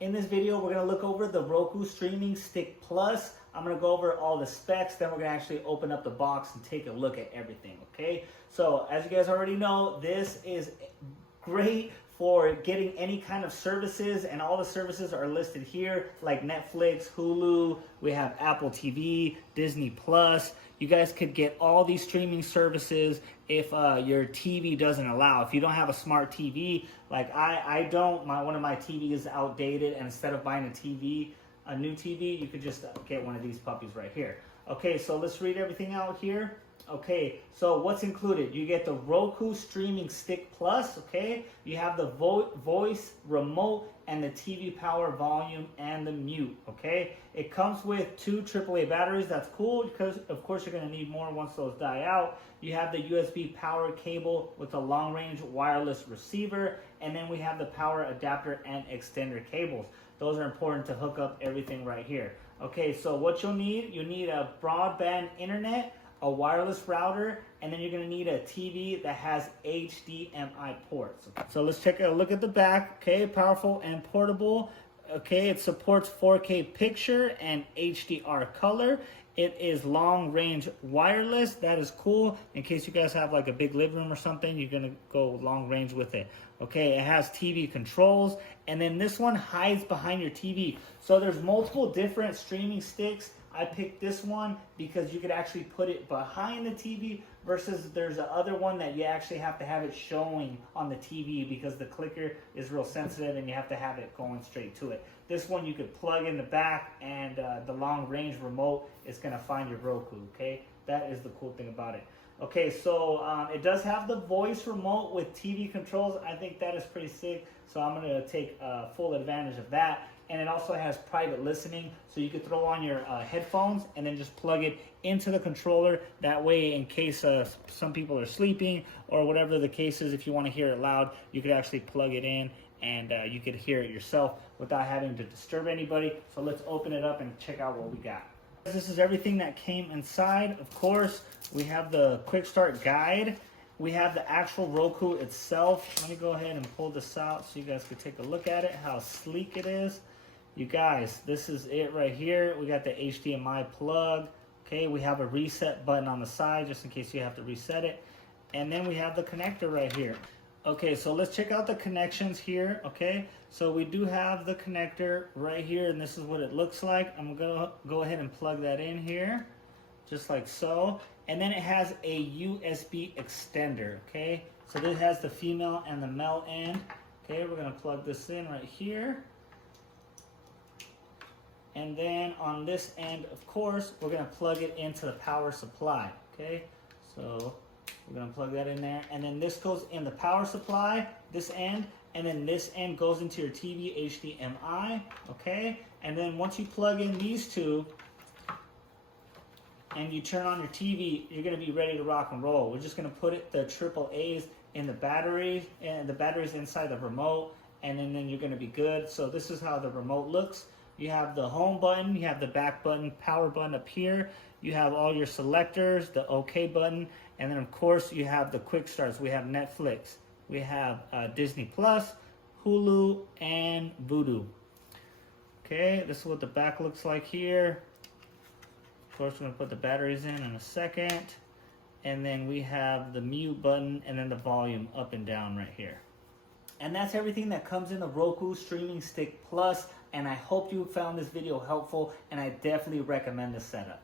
In this video, we're going to look over the Roku Streaming Stick Plus. I'm going to go over all the specs, then we're going to actually open up the box and take a look at everything, okay? So, as you guys already know, this is great for getting any kind of services, and all the services are listed here, like Netflix, Hulu, we have Apple TV, Disney Plus. You guys could get all these streaming services if your TV doesn't allow. If you don't have a smart TV, like I don't, one of my TV is outdated, and instead of buying a new TV, you could just get one of these puppies right here. Okay, so let's read everything out here. Okay, so what's included? You get the Roku Streaming Stick Plus, okay? You have the voice remote and the TV power volume and the mute, okay? It comes with 2 AAA batteries. That's cool because, of course, you're going to need more once those die out. You have the USB power cable with a long-range wireless receiver, and then we have the power adapter and extender cables. Those are important to hook up everything right here. Okay, so what you'll need a broadband internet, a wireless router, and then you're going to need a TV that has HDMI ports. So let's take a look at the back. Okay, powerful and portable. Okay, it supports 4K picture and HDR color. It is long range wireless. That is cool. In case you guys have like a big living room or something, you're going to go long range with it. Okay, it has TV controls, and then this one hides behind your TV. So there's multiple different streaming sticks. I picked this one because you could actually put it behind the TV versus there's a other one that you actually have to have it showing on the TV because the clicker is real sensitive and you have to have it going straight to it. This one you could plug in the back, and the long range remote is going to find your Roku, okay? That is the cool thing about it. Okay, so it does have the voice remote with TV controls. I think that is pretty sick, so I'm going to take full advantage of that. And it also has private listening, so you could throw on your headphones and then just plug it into the controller. That way, in case some people are sleeping or whatever the case is, if you want to hear it loud, you could actually plug it in and you could hear it yourself without having to disturb anybody. So let's open it up and check out what we got. This is everything that came inside. Of course, we have the quick start guide. We have the actual Roku itself. Let me go ahead and pull this out so you guys can take a look at it, how sleek it is. You guys, this is it right here. We got the HDMI plug. Okay, we have a reset button on the side just in case you have to reset it. And then we have the connector right here. Okay, so let's check out the connections here. Okay, so we do have the connector right here, and this is what it looks like. I'm gonna go ahead and plug that in here, just like so. And then it has a USB extender. Okay, so this has the female and the male end. Okay, we're gonna plug this in right here. And then on this end, of course, we're going to plug it into the power supply, okay? So we're going to plug that in there. And then this goes in the power supply, this end, and then this end goes into your TV HDMI, okay? And then once you plug in these two and you turn on your TV, you're going to be ready to rock and roll. We're just going to put the AAAs in the batteries, and the batteries inside the remote, and then you're going to be good. So this is how the remote looks. You have the home button, you have the back button, power button up here. You have all your selectors, the OK button, and then of course you have the quick starts. We have Netflix, we have Disney Plus, Hulu, and Vudu. Okay, this is what the back looks like here. Of course, we're gonna put the batteries in a second. And then we have the mute button and then the volume up and down right here. And that's everything that comes in the Roku Streaming Stick Plus. And I hope you found this video helpful, and I definitely recommend this setup.